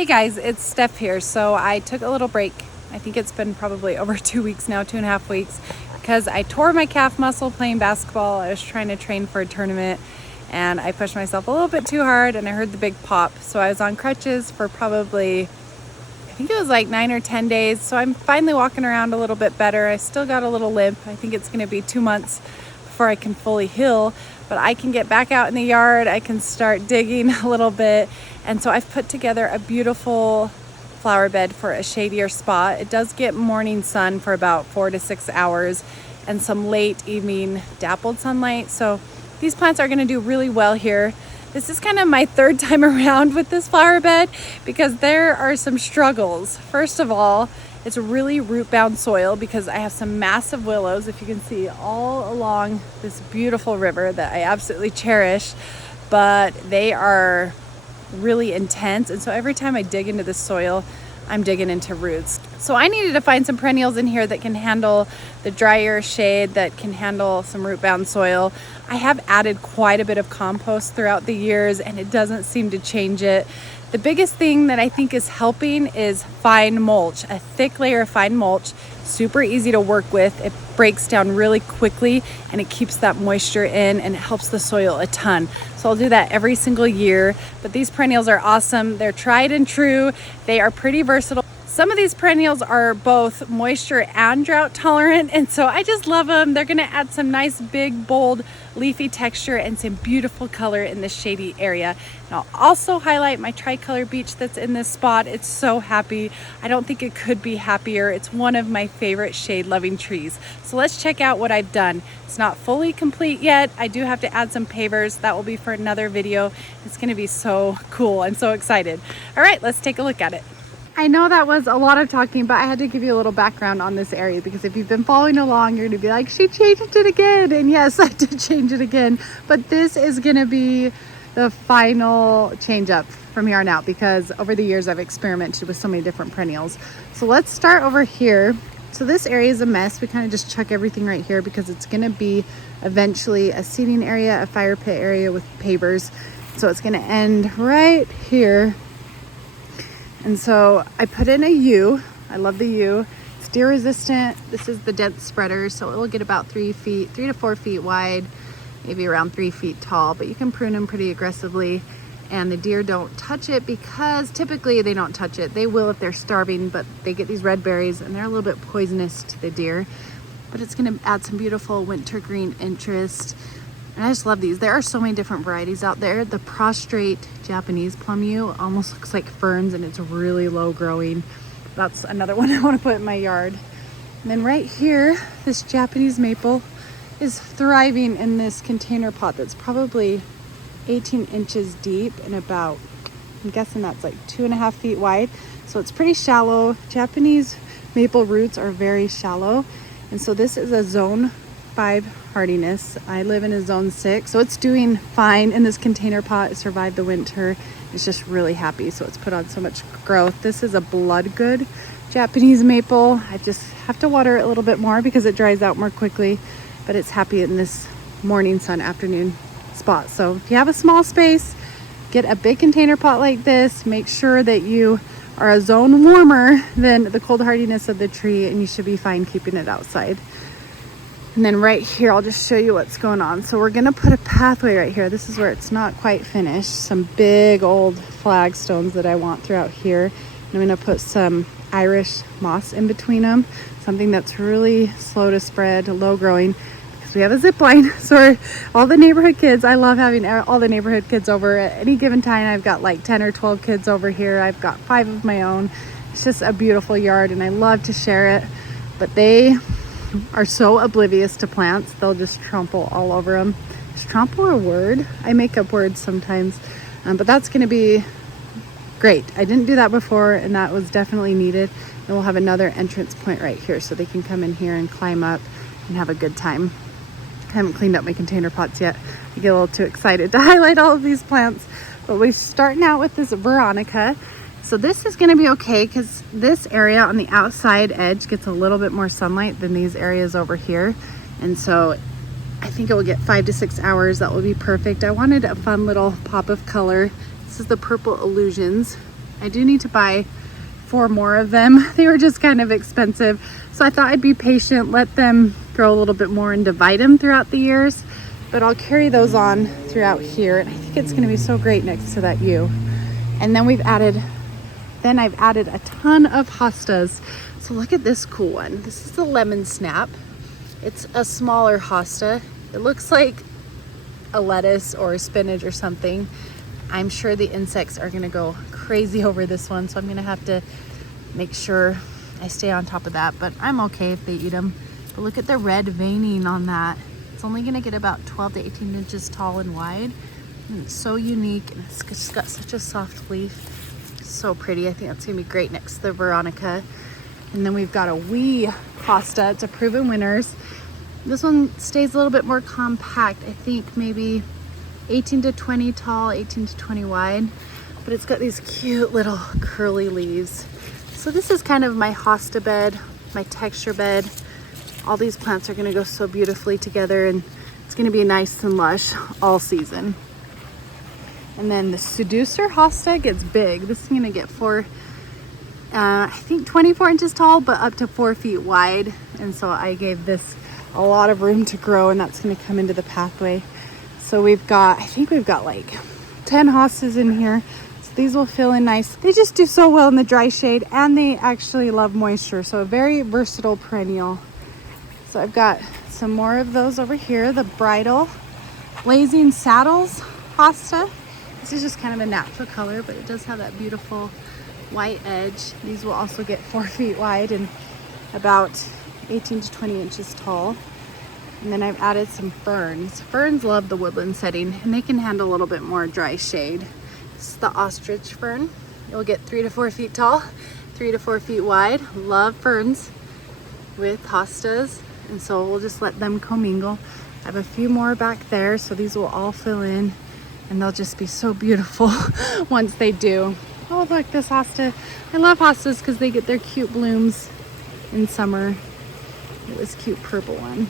Hey guys, it's Steph here. So I took a little break. I think it's been probably over 2 weeks now, 2.5 weeks, because I tore my calf muscle playing basketball. I was trying to train for a tournament and I pushed myself a little bit too hard and I heard the big pop. So I was on crutches for probably, I think it was like 9 or 10 days. So I'm finally walking around a little bit better. I still got a little limp. I think it's going to be 2 months before I can fully heal, but I can get back out in the yard. I can start digging a little bit. And so I've put together a beautiful flower bed for a shadier spot. It does get morning sun for about 4 to 6 hours and some late evening dappled sunlight. So these plants are going to do really well here. This is kind of my third time around with this flower bed because there are some struggles. First of all, it's really root bound soil because I have some massive willows, if you can see, all along this beautiful river that I absolutely cherish, but they are really intense. And so every time I dig into the soil, I'm digging into roots. So I needed to find some perennials in here that can handle the drier shade, that can handle some root bound soil. I have added quite a bit of compost throughout the years and it doesn't seem to change it. The biggest thing that I think is helping is fine mulch, a thick layer of fine mulch, super easy to work with. It breaks down really quickly and it keeps that moisture in and it helps the soil a ton. So I'll do that every single year, but these perennials are awesome. They're tried and true. They are pretty versatile. Some of these perennials are both moisture and drought tolerant, and so I just love them. They're gonna add some nice, big, bold, leafy texture and some beautiful color in this shady area. And I'll also highlight my tricolor beech that's in this spot. It's so happy. I don't think it could be happier. It's one of my favorite shade-loving trees. So let's check out what I've done. It's not fully complete yet. I do have to add some pavers. That will be for another video. It's gonna be so cool. I'm so excited. All right, let's take a look at it. I know that was a lot of talking, but I had to give you a little background on this area because if you've been following along, you're gonna be like, she changed it again. And yes, I did change it again, but this is gonna be the final change up from here on out because over the years I've experimented with so many different perennials. So let's start over here. So this area is a mess. We kind of just chuck everything right here because it's gonna be eventually a seating area, a fire pit area with pavers. So it's gonna end right here. And so I put in a yew. I love the yew. It's deer resistant. This is the dense spreader, so it will get about 3 to 4 feet wide, maybe around 3 feet tall, but you can prune them pretty aggressively. And the deer don't touch it because typically they don't touch it. They will if they're starving, but they get these red berries and they're a little bit poisonous to the deer. But it's gonna add some beautiful wintergreen interest. And I just love these. There are so many different varieties out there. The prostrate Japanese plum yew almost looks like ferns and it's really low growing. That's another one I want to put in my yard. And then right here, this Japanese maple is thriving in this container pot that's probably 18 inches deep and about, I'm guessing that's like 2.5 feet wide. So it's pretty shallow. Japanese maple roots are very shallow. And so this is a zone 5 hardiness. I live in a zone 6, so it's doing fine in this container pot. It survived the winter. It's just really happy, so it's put on so much growth. This is a blood good Japanese maple. I just have to water it a little bit more because it dries out more quickly, but it's happy in this morning sun afternoon spot. So if you have a small space, get a big container pot like this. Make sure that you are a zone warmer than the cold hardiness of the tree, and you should be fine keeping it outside. And then right here, I'll just show you what's going on. So we're gonna put a pathway right here. This is where it's not quite finished. Some big old flagstones that I want throughout here. And I'm gonna put some Irish moss in between them. Something that's really slow to spread, low growing, because we have a zip line. So all the neighborhood kids, I love having all the neighborhood kids over. At any given time, I've got like 10 or 12 kids over here. I've got 5 of my own. It's just a beautiful yard and I love to share it, but they are so oblivious to plants. They'll just trample all over them. Is trample a word? I make up words sometimes, but that's going to be great. I didn't do that before and that was definitely needed. And we'll have another entrance point right here so they can come in here and climb up and have a good time. I haven't cleaned up my container pots yet. I get a little too excited to highlight all of these plants, but we're starting out with this Veronica. So this is going to be okay because this area on the outside edge gets a little bit more sunlight than these areas over here. And so I think it will get 5 to 6 hours. That will be perfect. I wanted a fun little pop of color. This is the Purple Illusions. I do need to buy 4 more of them. They were just kind of expensive. So I thought I'd be patient, let them grow a little bit more and divide them throughout the years. But I'll carry those on throughout here. And I think it's gonna be so great next to that yew. And then I've added a ton of hostas. So look at this cool one. This is the lemon snap. It's a smaller hosta. It looks like a lettuce or a spinach or something. I'm sure the insects are gonna go crazy over this one, so I'm gonna have to make sure I stay on top of that, but I'm okay if they eat them. But look at the red veining on that. It's only gonna get about 12 to 18 inches tall and wide. And it's so unique, and it's just got such a soft leaf. So pretty. I think that's gonna be great next to the Veronica. And then we've got a wee hosta. It's a proven winners. This one stays a little bit more compact. I think maybe 18 to 20 tall, 18 to 20 wide, but it's got these cute little curly leaves. So this is kind of my hosta bed, my texture bed. All these plants are gonna go so beautifully together, and it's gonna be nice and lush all season. And then the seducer hosta gets big. This is gonna get I think 24 inches tall, but up to 4 feet wide. And so I gave this a lot of room to grow, and that's gonna come into the pathway. So I think we've got like 10 hostas in here. So these will fill in nice. They just do so well in the dry shade, and they actually love moisture. So a very versatile perennial. So I've got some more of those over here. The bridal blazing saddles hosta. This is just kind of a natural color, but it does have that beautiful white edge. These will also get 4 feet wide and about 18 to 20 inches tall. And then I've added some ferns. Ferns love the woodland setting, and they can handle a little bit more dry shade. This is the ostrich fern. You'll get 3 to 4 feet tall, 3 to 4 feet wide. Love ferns with hostas, and so we'll just let them commingle. I have a few more back there, so these will all fill in, and they'll just be so beautiful once they do. Oh, look, this hosta. I love hostas because they get their cute blooms in summer. It was cute purple one.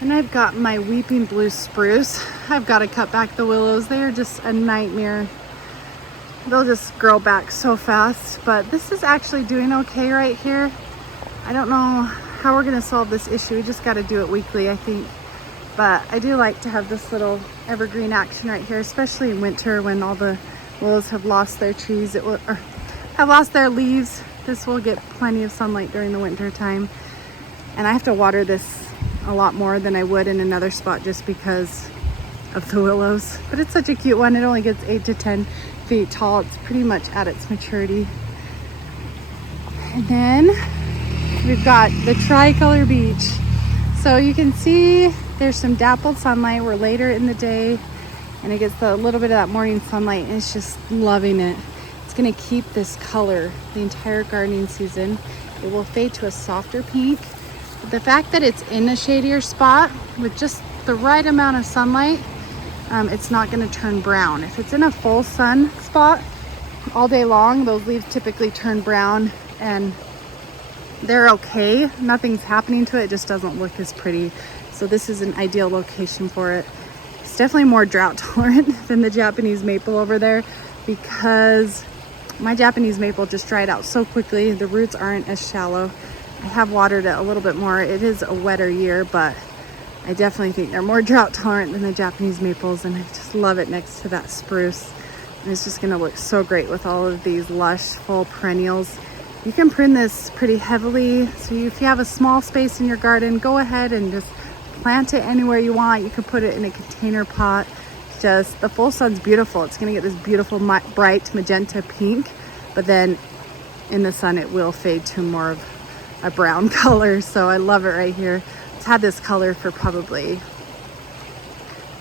And I've got my weeping blue spruce. I've got to cut back the willows. They are just a nightmare. They'll just grow back so fast, but this is actually doing okay right here. I don't know how we're gonna solve this issue. We just got to do it weekly, I think. But I do like to have this little evergreen action right here, especially in winter when all the willows have lost their trees, or have lost their leaves. This will get plenty of sunlight during the winter time. And I have to water this a lot more than I would in another spot just because of the willows. But it's such a cute one. It only gets 8 to 10 feet tall. It's pretty much at its maturity. And then we've got the tricolor beech. So you can see there's some dappled sunlight. We're later in the day, and it gets a little bit of that morning sunlight, and it's just loving it. It's gonna keep this color the entire gardening season. It will fade to a softer pink. But the fact that it's in a shadier spot with just the right amount of sunlight, it's not gonna turn brown. If it's in a full sun spot all day long, those leaves typically turn brown, and they're okay. Nothing's happening to it. It just doesn't look as pretty. So this is an ideal location for it. It's definitely more drought tolerant than the Japanese maple over there, because my Japanese maple just dried out so quickly. The roots aren't as shallow. I have watered it a little bit more. It is a wetter year, but I definitely think they're more drought tolerant than the Japanese maples, and I just love it next to that spruce. And it's just gonna look so great with all of these lush, full perennials. You can prune this pretty heavily. So if you have a small space in your garden, go ahead and just plant it anywhere you want. You can put it in a container pot. Just the full sun's beautiful. It's gonna get this beautiful bright magenta pink, but then in the sun it will fade to more of a brown color. So I love it right here. It's had this color for probably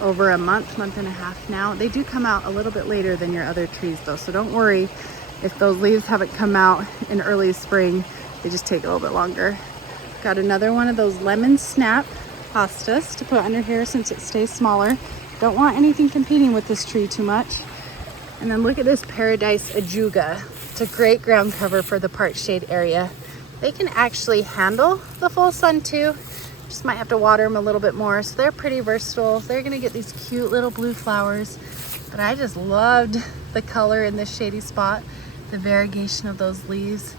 over a month and a half now. They do come out a little bit later than your other trees though, so don't worry if those leaves haven't come out in early spring. They just take a little bit longer. Got another one of those lemon snap hostas to put under here since it stays smaller. Don't want anything competing with this tree too much. And then look at this paradise ajuga. It's a great ground cover for the part shade area. They can actually handle the full sun too. Just might have to water them a little bit more. So they're pretty versatile. They're gonna get these cute little blue flowers. But I just loved the color in this shady spot, the variegation of those leaves.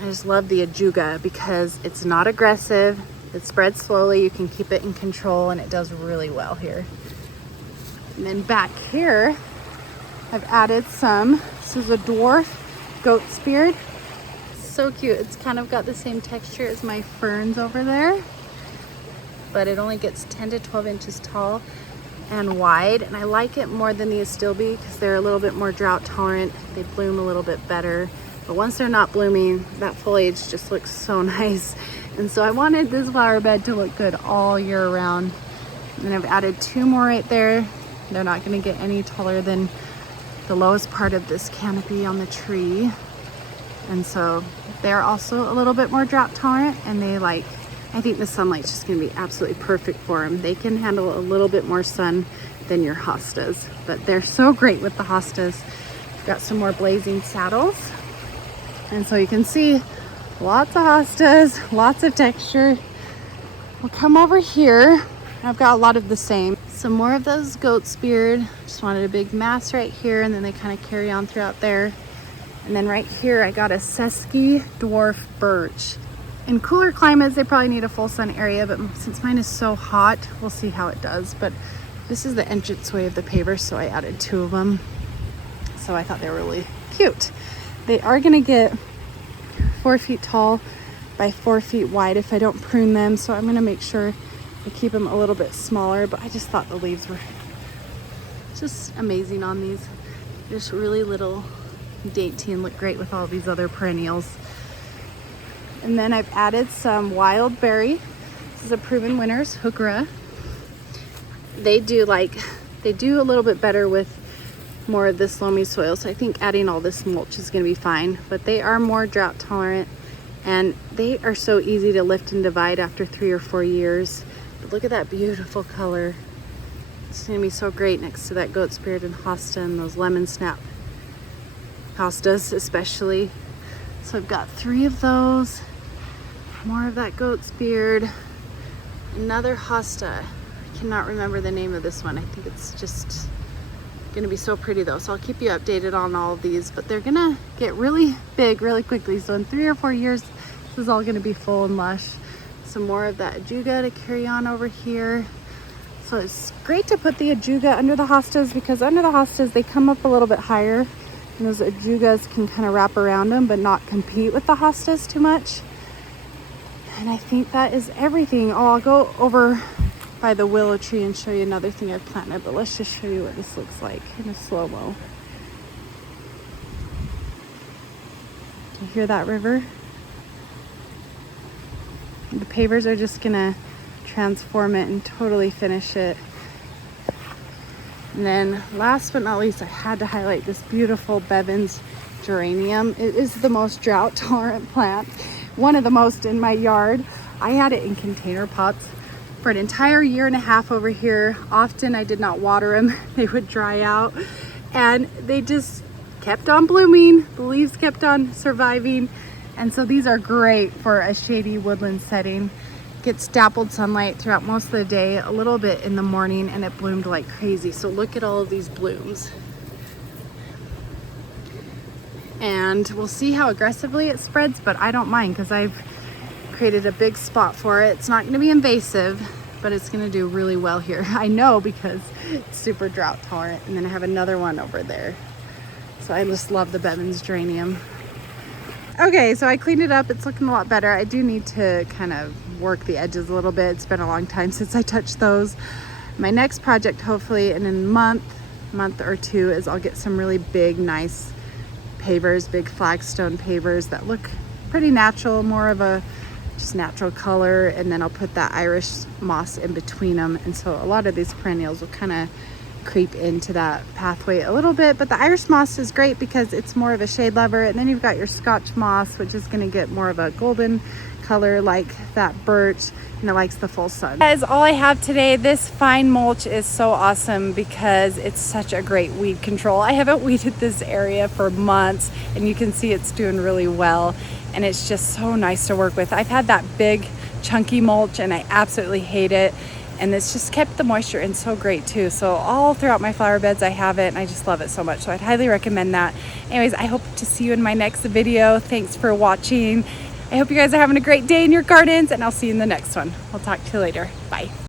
I just love the ajuga because it's not aggressive. It spreads slowly. You can keep it in control and it does really well here. And then back here, I've added some, this is a dwarf goat's beard. So cute. It's kind of got the same texture as my ferns over there, but it only gets 10 to 12 inches tall and wide. And I like it more than the astilbe because they're a little bit more drought tolerant. They bloom a little bit better. But once they're not blooming, that foliage just looks so nice. And so I wanted this flower bed to look good all year round. And I've added 2 more right there. They're not gonna get any taller than the lowest part of this canopy on the tree. And so they're also a little bit more drought tolerant, and they like, I think the sunlight's just gonna be absolutely perfect for them. They can handle a little bit more sun than your hostas, but they're so great with the hostas. Got some more blazing saddles. And so you can see lots of hostas, lots of texture. We'll come over here. I've got a lot of the same. Some more of those goat's beard. Just wanted a big mass right here, and then they kind of carry on throughout there. And then right here, I got a Sesky dwarf birch. In cooler climates, they probably need a full sun area, but since mine is so hot, we'll see how it does. But this is the entranceway of the paver, so I added 2 of them. So I thought they were really cute. They are gonna get 4 feet tall by 4 feet wide if I don't prune them. So I'm gonna make sure I keep them a little bit smaller, but I just thought the leaves were just amazing on these. Just really little, dainty, and look great with all these other perennials. And then I've added some wild berry. This is a Proven Winners heuchera. They do a little bit better with more of this loamy soil, so I think adding all this mulch is going to be fine. But they are more drought tolerant, and they are so easy to lift and divide after 3 or 4 years. But look at that beautiful color. It's going to be so great next to that goat's beard and hosta and those lemon snap hostas especially. So I've got 3 of those, more of that goat's beard, another hosta. I cannot remember the name of this one. I think it's just gonna be so pretty though, so I'll keep you updated on all of these. But they're gonna get really big really quickly, so in 3 or 4 years this is all gonna be full and lush. Some more of that ajuga to carry on over here. So it's great to put the ajuga under the hostas, because under the hostas they come up a little bit higher, and those ajugas can kind of wrap around them but not compete with the hostas too much. And I think that is everything. Oh, I'll go over by the willow tree and show you another thing I've planted, but let's just show you what this looks like in a slow-mo. Do you hear that river? The pavers are just gonna transform it and totally finish it. And then last but not least, I had to highlight this beautiful Bevan's geranium. It is the most drought tolerant plant, one of the most in my yard. I had it in container pots for an entire 1.5 years over here. Often I did not water them. They would dry out, and they just kept on blooming. The leaves kept on surviving. And so these are great for a shady woodland setting. Gets dappled sunlight throughout most of the day, a little bit in the morning, and it bloomed like crazy. So look at all of these blooms. And we'll see how aggressively it spreads, but I don't mind because I've created a big spot for it. It's not going to be invasive, but it's going to do really well here. I know, because it's super drought tolerant. And then I have another one over there. So I just love the Bevan's geranium. Okay, so I cleaned it up. It's looking a lot better. I do need to kind of work the edges a little bit. It's been a long time since I touched those. My next project, hopefully in a month or 2, is I'll get some really big, nice pavers, big flagstone pavers that look pretty natural, more of a just natural color. And then I'll put that Irish moss in between them. And so a lot of these perennials will kind of creep into that pathway a little bit, but the Irish moss is great because it's more of a shade lover. And then you've got your Scotch moss, which is going to get more of a golden color like that birch, and it likes the full sun. That is all I have today. This fine mulch is so awesome because it's such a great weed control. I haven't weeded this area for months, and you can see it's doing really well, and it's just so nice to work with. I've had that big chunky mulch and I absolutely hate it. and it's just kept the moisture in so great too. So all throughout my flower beds I have it, and I just love it so much. So I'd highly recommend that. Anyways, I hope to see you in my next video. Thanks for watching. I hope you guys are having a great day in your gardens, and I'll see you in the next one. I'll talk to you later. Bye.